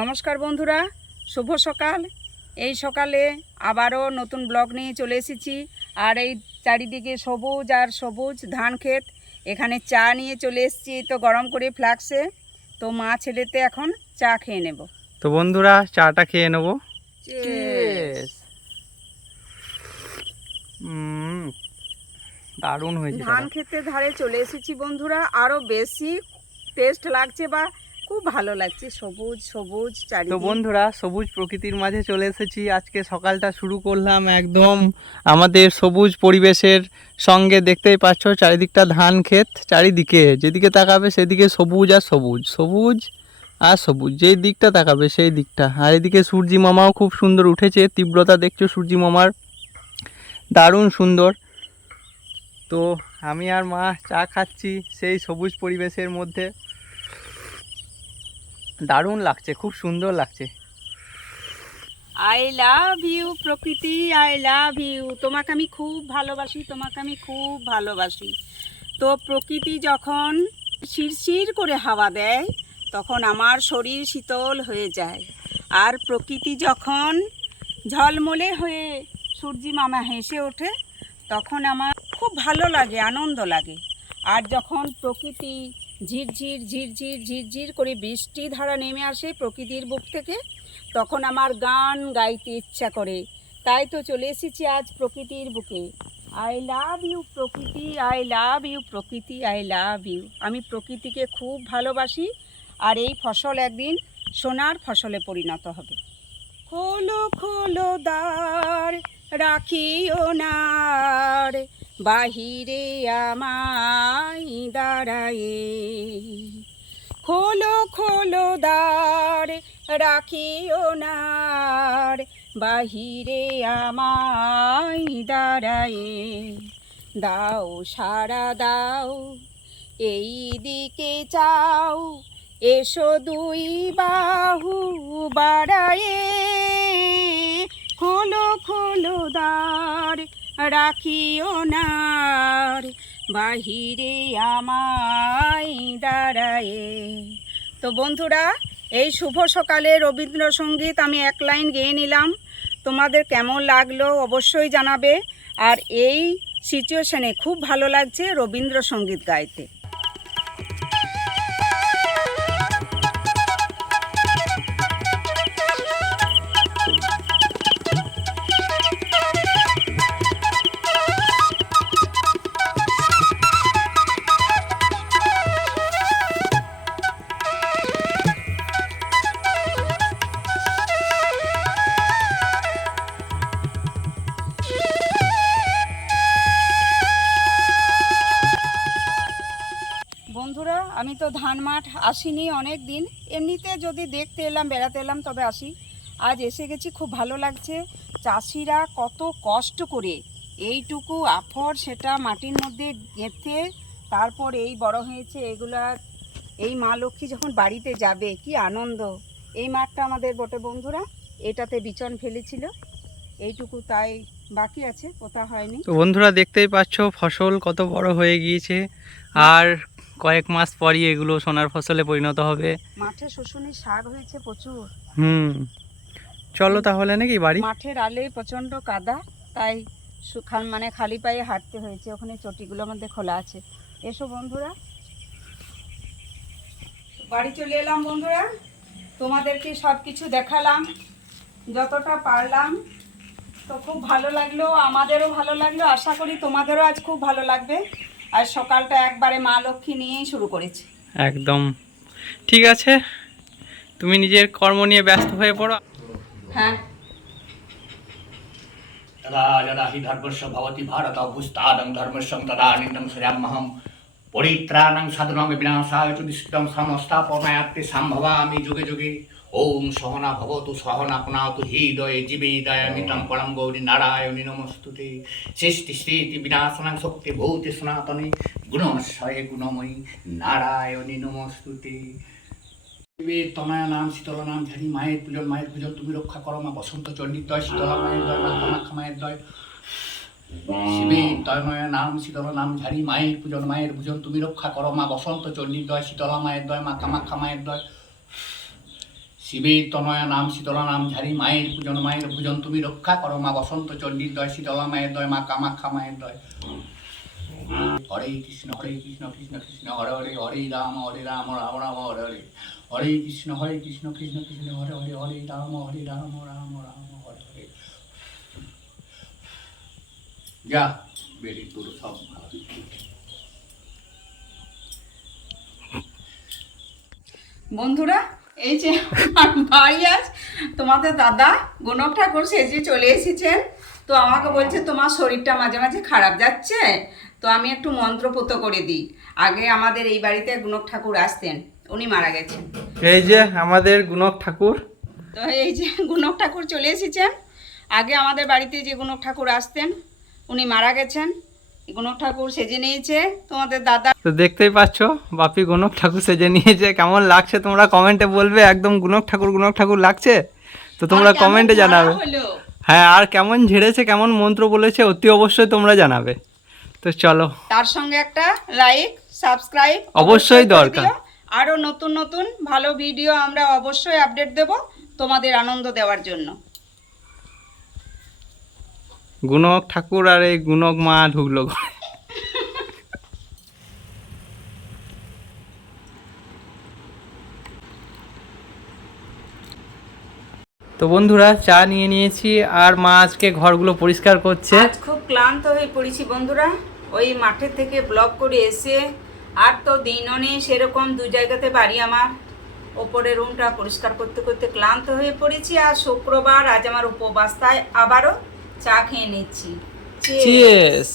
নমস্কার বন্ধুরা, শুভ সকাল। এই সকালে আবারও নতুন ব্লগ নিয়ে চলে এসেছি। আর এই চারিদিকে সবুজ আর সবুজ ধান ক্ষেত। এখানে চা নিয়ে চলে এসেছি তো গরম করে ফ্লাক্সে। তো মা ছেলেতে এখন চা খেয়ে নেব। তো বন্ধুরা চাটা খেয়ে নেব। দারুণ হয়েছে। ধান ক্ষেতের ধারে চলে এসেছি বন্ধুরা, আরও বেশি টেস্ট লাগছে বা খুব ভালো লাগছে, সবুজ সবুজ চারিদিকে। তো বন্ধুরা সবুজ প্রকৃতির মাঝে চলে এসেছি। আজকে সকালটা শুরু করলাম একদম আমাদের সবুজ পরিবেশের সঙ্গে। দেখতেই পাচ্ছ চারিদিকটা ধান ক্ষেত, চারিদিকে যেদিকে তাকাবে সেদিকে সবুজ আর সবুজ, সবুজ আর সবুজ, যেই দিকটা তাকাবে সেই দিকটা। আর এদিকে সূর্যি মামাও খুব সুন্দর উঠেছে, তীব্রতা দেখছো সূর্যি মামার, দারুণ সুন্দর। তো আমি আর মা চা খাচ্ছি সেই সবুজ পরিবেশের মধ্যে, দারুণ লাগছে, খুব সুন্দর লাগছে। আই লাভ ইউ প্রকৃতি, আই লাভ ইউ। তোমাকে আমি খুব ভালোবাসি, তোমাকে আমি খুব ভালোবাসি। তো প্রকৃতি যখন শিরশির করে হাওয়া দেয় তখন আমার শরীর শীতল হয়ে যায়। আর প্রকৃতি যখন ঝলমলে হয়ে সূর্যি মামা হেসে ওঠে তখন আমার খুব ভালো লাগে, আনন্দ লাগে। আর যখন প্রকৃতি ঝিরঝির ঝিরঝির ঝিরঝির করে বৃষ্টি ধারা নেমে আসে প্রকৃতির বুক থেকে, তখন আমার গান গাইতে ইচ্ছা করে। তাই তো চলে এসেছি আজ প্রকৃতির বুকে। আই লাভ ইউ প্রকৃতি, আই লাভ ইউ প্রকৃতি, আই লাভ ইউ। আমি প্রকৃতিকে খুব ভালোবাসি। আর এই ফসল একদিন সোনার ফসলে পরিণত হবে। খোলো খোলো দ্বার, রাখিও নার, বাহিরে আমায় দাঁড়ায়ে। খোলো খোলো দ্বার, রাখিও নার, বাহিরে আমায় দাঁড়ায়ে। দাও সাড়া দাও, এই দিকে চাও, এসো দুই বাহু বাড়ায়ে। খোলো খোলো দ্বার, রাখিও নার, বাহিরে আমায় দাঁড়ায়ে। তো বন্ধুরা, এই শুভ সকালে রবীন্দ্রসঙ্গীত আমি এক লাইন গেয়ে নিলাম। তোমাদের কেমন লাগলো অবশ্যই জানাবে। আর এই সিচুয়েশনে খুব ভালো লাগছে রবীন্দ্রসঙ্গীত গাইতে। বন্ধুরা, আমি তো ধান মাঠ আসিনি অনেক দিন, এমনিতে যদি দেখতে এলাম, বেড়াতে এলাম তবে আসি। আজ এসে গেছি, খুব ভালো লাগছে। চাষিরা কত কষ্ট করে এইটুকু আফর সেটা মাটির মধ্যে গেঁথে তারপর এই বড় হয়েছে। এগুলা এই মা লক্ষ্মী যখন বাড়িতে যাবে কি আনন্দ। এই মাঠটা আমাদের বটে বন্ধুরা, এটাতে বিচন ফেলেছিল এইটুকু, তাই বাকি আছে, পোতা হয়নি। তো বন্ধুরা দেখতেই পাচ্ছ ফসল কত বড় হয়ে গিয়েছে। আর কয়েক মাস পরই এগুলো সোনার ফসলে পরিণত হবে। মাঠে শুশুনি শাক হয়েছে প্রচুর। চলো তাহলে নাকি বাড়ি। মাঠের আলে প্রচণ্ড কাদা, তাই মানে খালি পায়ে হাঁটতে হয়েছে। ওখানে চটিগুলোর মধ্যে খোলা আছে। এসো বন্ধুরা, বাড়ি চলে এলাম বন্ধুরা। তোমাদেরকে সব কিছু দেখালাম যতটা পারলাম। তো খুব ভালো লাগলো, আমাদেরও ভালো লাগলো, আশা করি তোমাদেরও আজ খুব ভালো লাগবে। আর সকালটা একবারে মা লক্ষ্মী নিয়েই শুরু করেছি। একদম ঠিক আছে, তুমি নিজের কর্ম নিয়ে ব্যস্ত হয়ে পড়ো। হ্যাঁ तदा यदा हि धर्मस्य भवति भारत भूस्तादं धर्मस्य तदानीतं श्रेयामहं परित्राणं साधनं विनाशाय च निष्कृतं समस्तापनायात्ते सम्भवामि जुगे जुगे ओम सहना भवतु सहना पुनातु हृदये जीवेदयामितं परं गौरी नारायणी नमस्तुते सृष्टि स्थिति विनाशनं शक्ति भूति सनातने गुणमय गुणमयी नारायणी नमस्तुते তনয়া নাম শীতলা নাম ঝাড়ি মায়ের পূজন তুমি রক্ষা করো মা বসন্ত চণ্ডীর দয় শীতলা মায়ের দয় মা কামাখ্যা মায়ের দয় শিবে তনয়া নাম শীতলা নাম ঝাড়ি মায়ের পূজন তুমি রক্ষা করো মা বসন্ত চণ্ডীর দয় শীতলা মায়ের দয় মা কামাখ্যা মায়ের দয় শিবে তনয়া নাম শীতলা নাম ঝাড়ি মায়ের পূজন তুমি রক্ষা করো মা বসন্ত চণ্ডীর দয় শীতলা মায়ের দয় মা কামাখ্যা মায়ের দয় হরে কৃষ্ণ কৃষ্ণ কৃষ্ণ হরে হরে হরে রাম রাম রাম হরে হরে হরে কৃষ্ণ কৃষ্ণ কৃষ্ণ হরে হরে হরে রাম রাম রাম হরে হরে যা বেরি তোর সব ভালো। বন্ধুরা এই যে আমার ভাই আজ তোমাদের দাদা গণক ঠাকুর সেজে চলে এসেছেন। তো আমাকে বলছে তোমার শরীরটা মাঝে মাঝে খারাপ যাচ্ছে, তো আমি একটু মন্ত্রপুত করে দিই। আগে আমাদের এই বাড়িতে গুণক ঠাকুর আসতেন, উনি মারা গেছেন। এই যে আমাদের গুণক ঠাকুর, তো এই যে গুণক ঠাকুর চলে এসেছেন। আগে আমাদের বাড়িতে যে গুণক ঠাকুর আসতেন উনি মারা গেছেন। গুণক ঠাকুর সেজে নিয়েছে তোমাদের দাদা। তো দেখতেই পাচ্ছ বাপি গুণক ঠাকুর সেজে নিয়েছে। কেমন লাগছে তোমরা কমেন্টে বলবে। একদম গুণক ঠাকুর লাগছে। তো তোমরা কমেন্টে জানাবে। হ্যাঁ, আর কেমন ঝেড়েছে, কেমন মন্ত্র বলেছে অতি অবশ্যই তোমরা জানাবে। তো চলো, তার সঙ্গে একটা লাইক সাবস্ক্রাইব অবশ্যই দরকার। আরও নতুন নতুন ভালো ভিডিও আমরা অবশ্যই আপডেট দেব তোমাদের আনন্দ দেওয়ার জন্য। গুণক ঠাকুর আর এই গুণক মা ঢুকলো। তো বন্ধুরা চা নিয়ে নিয়েছি আর মা আজকে ঘরগুলো পরিষ্কার করছে। আজ খুব ক্লান্ত হয়ে পড়েছি বন্ধুরা, ওই মাঠের থেকে ব্লগ করে এসে আর তো দিনও নেই সেরকম, দু জায়গাতে বাড়ি আমার। ওপরের রুমটা পরিষ্কার করতে করতে ক্লান্ত হয়ে পড়েছি। আর শুক্রবার আজ আমার উপবাস, তাই আবারও চা খেয়ে নিচ্ছি। চিয়ার্স।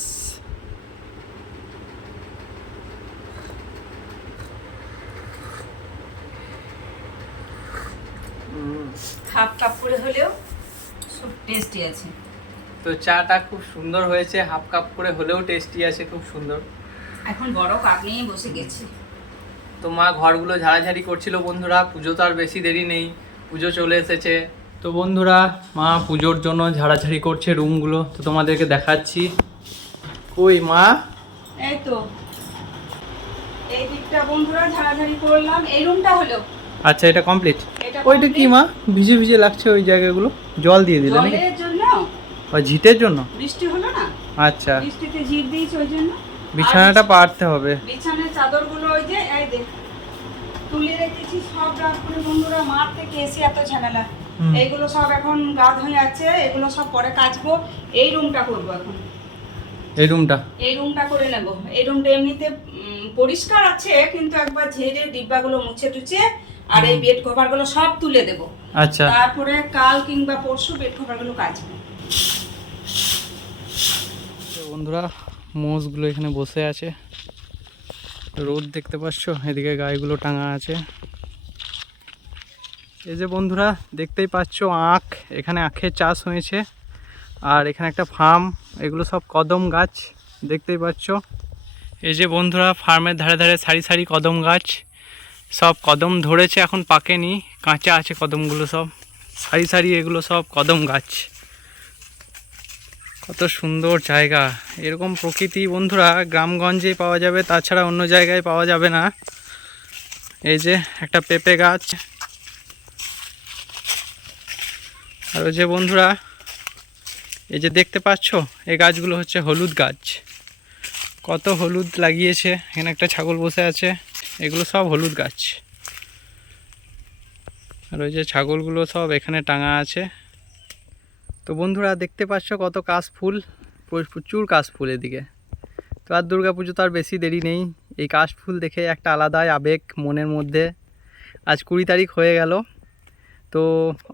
হাফ কাপ করে হলেও খুব টেস্টি আছে। তো চাটা খুব সুন্দর হয়েছে, হাফ কাপ করে হলেও টেস্টি আছে, খুব সুন্দর। এখন বড় কাপ নিয়ে বসে গেছি। তো মা ঘরগুলো ঝাড়াঝাড়ি করছিল বন্ধুরা। পুজো তো আর বেশি দেরি নেই, পুজো চলে এসেছে। তো বন্ধুরা মা পুজোর জন্য ঝাড়াঝাড়ি করছে রুমগুলো, তো তোমাদেরকে দেখাচ্ছি। কই মা? এই তো এই দিকটা বন্ধুরা ঝাড়াঝাড়ি করলাম। এই রুমটা হলো, আচ্ছা এটা কমপ্লিট। এটা ওইটা কি মা ভিজে ভিজে লাগছে ওই জায়গাগুলো? জল দিয়ে দিলে নাকি? জলের জন্য, ওই ঝিটের জন্য? বৃষ্টি হলো না, আচ্ছা, বৃষ্টিতে ঝিট দিয়েছে ওই জন্য। বিছানাটা পারতে হবে। বিছানার চাদরগুলো ওই যে এই দেখ তুলে রেখেছি সব রাত করে বন্ধুরা। মাঠ থেকে এসে এত ঝামেলা, এইগুলো সব এখন গা ধুয়ে আছে, এগুলো সব পরে কাচবো। এই রুমটা করবো এখন, এই রুমটা করে নেব। এই রুমটা এমনিতে পরিষ্কার আছে, কিন্তু একবার ঝেড়ে ডিব্বাগুলো মুছে টুছে আর এই বেড কভারগুলো সব তুলে দেব। আচ্ছা, তারপরে কাল কিংবা পরশু বেড কভারগুলো কাচবো। বন্ধুরা মোষগুলো এখানে বসে আছে, রোদ দেখতে পাচ্ছ, এদিকে গাইগুলো টাঙা আছে। এই যে বন্ধুরা দেখতেই পাচ্ছ আখ, এখানে আখের চাষ হয়েছে। আর এখানে একটা ফার্ম, এগুলো সব কদম গাছ দেখতেই পাচ্ছ। এই যে বন্ধুরা ফার্মের ধারে ধারে সারি সারি কদম গাছ, সব কদম ধরেছে, এখন পাকেনি, কাঁচা আছে কদমগুলো সব সারি সারি, এগুলো সব কদম গাছ। কত সুন্দর জায়গা, এরকম প্রকৃতি বন্ধুরা গ্রামগঞ্জেই পাওয়া যাবে, তাছাড়া অন্য জায়গায় পাওয়া যাবে না। এই যে একটা পেঁপে গাছ, আর ওই যে বন্ধুরা এই যে দেখতে পাচ্ছ এই গাছগুলো হচ্ছে হলুদ গাছ। কত হলুদ লাগিয়েছে, এখানে একটা ছাগল বসে আছে, এগুলো সব হলুদ গাছ। আর ওই যে ছাগলগুলো সব এখানে টাঙা আছে। তো বন্ধুরা দেখতে পাচ্ছ কত কাশফুল, প্রচুর কাশফুল এদিকে। তো আর দুর্গাপুজো তো আর বেশি দেরি নেই, এই কাশফুল দেখে একটা আলাদাই আবেগ মনের মধ্যে। আজ 20 তারিখ হয়ে গেল, তো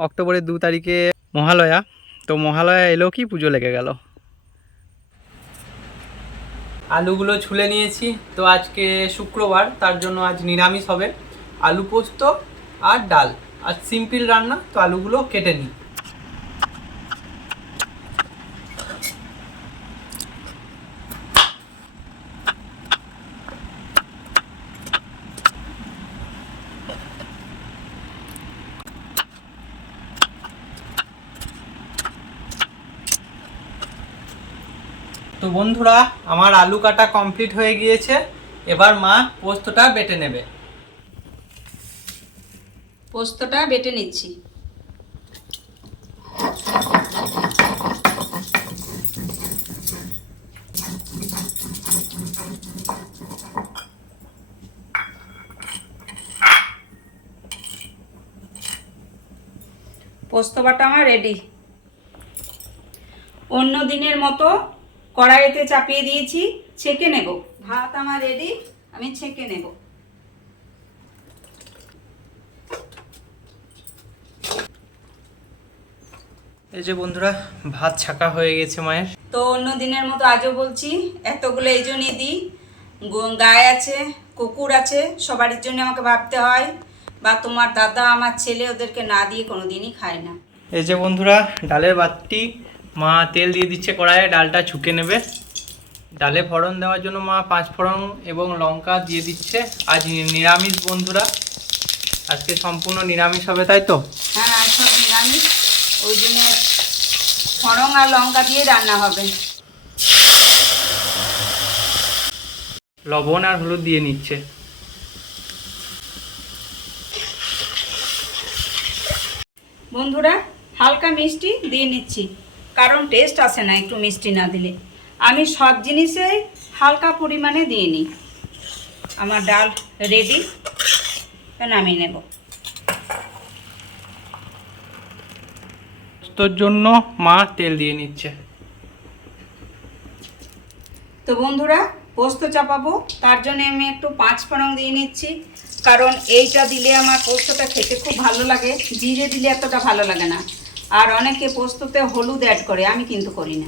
অক্টোবরের 2 তারিখে মহালয়া, তো মহালয়া এলো কি পুজো লেগে গেল। আলুগুলো ছুলে নিয়েছি, তো আজকে শুক্রবার, তার জন্য আজ নিরামিষ হবে, আলু পোস্ত আর ডাল, আর সিম্পল রান্না। তো আলুগুলো কেটে নিই। তো বন্ধুরা, আমার আলু কাটা কমপ্লিট হয়ে গিয়েছে। এবার মা পোস্তটা বেটে নেবে। পোস্তটা বেটে নিচ্ছি। পোস্ত বাটা আমার রেডি। অন্য দিনের মতো কড়াইতে চাপিয়ে দিয়েছি, ছেঁকে নেব। ভাত আমার রেডি, আমি ছেঁকে নেব। এই যে বন্ধুরা, ভাত ছাকা হয়ে গেছে মায়ের। তো অন্য দিনের মতো আজও বলছি, এতগুলো এই জন্যই দিই, গায়ে আছে, কুকুর আছে, সবারই জন্য আমাকে ভাবতে হয়, বা তোমার দাদা আমার ছেলে ওদেরকে না দিয়ে কোনো দিনই খায় না। এই যে বন্ধুরা, ডালের বাটি মা তেল দিয়ে দিচ্ছে কড়াইয়ে, ডালটা ছুকে নেবে। ডালে ফোড়ন দেওয়ার জন্য মা 5 ফোড়ন এবং লঙ্কা দিয়ে দিচ্ছে। আজ নিরামিষ বন্ধুরা, আজকে সম্পূর্ণ নিরামিষ হবে, তাই তো? হ্যাঁ, সব নিরামিষ, ওই জন্য ফোড়ন আর লঙ্কা দিয়ে রান্না হবে। লবণ আর হলুদ দিয়ে নিচ্ছে। বন্ধুরা, হালকা মিষ্টি দিয়ে নিচ্ছি, কারণ টেস্ট আসে না একটু মিষ্টি না দিলে। আমি সব জিনিসে হালকা পরিমাণে দিয়ে নিই। আমার ডাল রেডি, নামিয়ে নেব। পোস্তর জন্য মা তেল দিয়ে নিচ্ছে। তো বন্ধুরা, পোস্ত চাপাবো, তার জন্য আমি একটু 5 ফোড়ন দিয়ে নিচ্ছি, কারণ এইটা দিলে আমার পোস্তটা খেতে খুব ভালো লাগে। জিরে দিলে এতটা ভালো লাগে না, আর অনেকে পোস্ততে হলুদ অ্যাড করে, আমি কিন্তু করি না।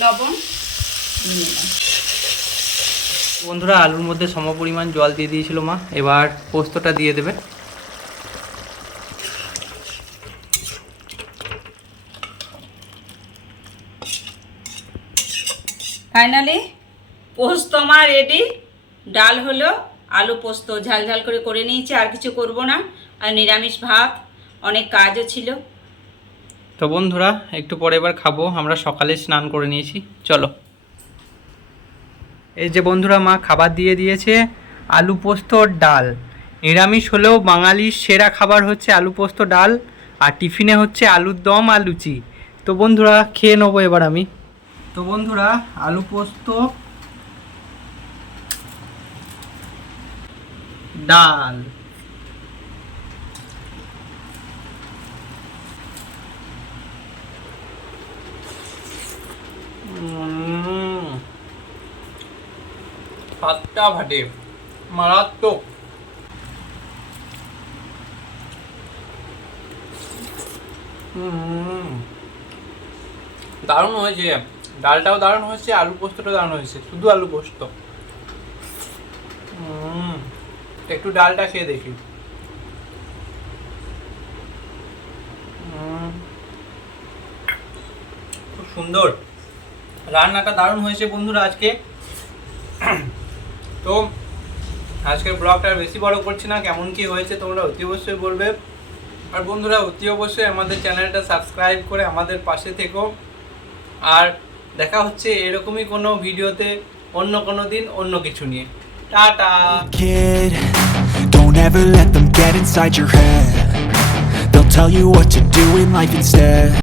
লবণ দিয়ে নিলাম। বন্ধুরা, আলুর মধ্যে সমপরিমাণ জল দিয়ে দিয়েছিল মা, এবার পোস্তটা দিয়ে দেবে। ফাইনালি পোস্ত আমার রেডি। ডাল হলো, আলু পোস্ত ঝাল ঝাল করে নিয়েছি, আর কিছু করব না। আর নিরামিষ ভাত, অনেক কাজও ছিল। তো বন্ধুরা, একটু পরে এবার খাবো। আমরা সকালে স্নান করে নিয়েছি, চলো। এই যে বন্ধুরা, মা খাবার দিয়ে দিয়েছে, আলু পোস্ত ডাল। নিরামিষ হলেও বাঙালির সেরা খাবার হচ্ছে আলু পোস্ত ডাল, আর টিফিনে হচ্ছে আলুর দম আর লুচি। তো বন্ধুরা, খেয়ে নেবো এবার আমি। তো বন্ধুরা, আলু পোস্ত ডাল, ভাতটা ভাটে, মারাত্মক। দারুণ হয়েছে, ডালটাও দারুণ হয়েছে, আলু পোস্তটাও দারুণ হয়েছে, শুধু আলু পোস্ত। একটু ডালটা খেয়ে দেখি। খুব সুন্দর, রান্নাটা দারুণ হয়েছে বন্ধুরা আজকে। তো আজকের ব্লগটা বেশি বড় করছি না, কেমন কি হয়েছে তোমরা অতি অবশ্যই বলবে। আর বন্ধুরা, অতি অবশ্যই আমাদের চ্যানেলটা সাবস্ক্রাইব করে আমাদের পাশে থেকো। আর দেখা হচ্ছে এরকমই কোনো ভিডিওতে অন্য কোনো দিন অন্য কিছু নিয়ে। Tata. Kid, don't ever let them get inside your head. They'll tell you what to do in life instead.